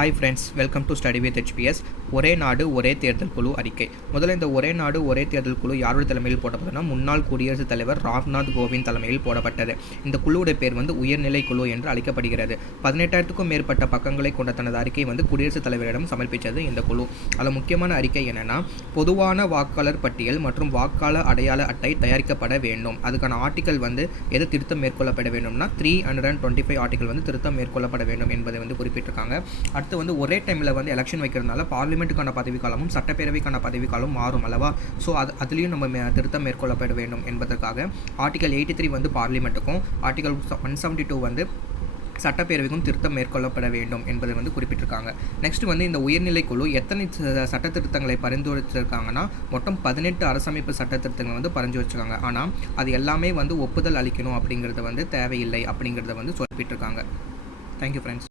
Hi friends, welcome to study with HPS. ஒரே நாடு ஒரே தேர்தல் குழு அறிக்கை. முதல்ல இந்த ஒரே நாடு ஒரே தேர்தல் குழு யாரோட தலைமையில் போடப்பட்டதுன்னா முன்னாள் குடியரசுத் தலைவர் ராம்நாத் கோவிந்த் தலைமையில் போடப்பட்டது. இந்த குழுவுடைய பேர் உயர்நிலை குழு என்று அழைக்கப்படுகிறது. 18,000க்கும் மேற்பட்ட பக்கங்களை கொண்ட தனது அறிக்கை குடியரசுத் தலைவரிடம் சமர்ப்பித்தது இந்த குழு. அதில் முக்கியமான அறிக்கை என்னென்னா, பொதுவான வாக்காளர் பட்டியல் மற்றும் வாக்காளர் அடையாள அட்டை தயாரிக்கப்பட வேண்டும். அதுக்கான ஆர்டிக்கல் எது திருத்தம் மேற்கொள்ளப்பட வேண்டும்னா 325 ஆர்டிக்கல் திருத்தம் மேற்கொள்ளப்பட வேண்டும் என்பதை குறிப்பிட்டிருக்காங்க. அடுத்து ஒரே டைமில் எலெக்ஷன் வைக்கிறதுனால பார்லிமெண்ட்டுக்கான பதவிக்காலமும் சட்டப்பேரவைக்கான பதவிக்காலம் மாறும் அல்லவா. ஸோ அதுலேயும் நம்ம திருத்தம் மேற்கொள்ளப்பட வேண்டும் என்பதற்காக ஆர்டிகல் 83 பார்லிமெண்ட்டுக்கும் ஆர்டிகல் 172 சட்டப்பேரவைக்கும் திருத்தம் மேற்கொள்ளப்பட வேண்டும் என்பதை குறிப்பிட்டிருக்காங்க. நெக்ஸ்ட் இந்த உயர்நிலை குழு எத்தனை சட்ட திருத்தங்களை பரிந்துரைச்சிருக்காங்கன்னா மொத்தம் 18 அரசமைப்பு சட்ட திருத்தங்கள் பரிந்துரைச்சிருக்காங்க. ஆனால் அது எல்லாமே ஒப்புதல் அளிக்கணும் அப்படிங்கிறது தேவையில்லை அப்படிங்கிறத சொல்லிட்டு இருக்காங்க. Thank you friends.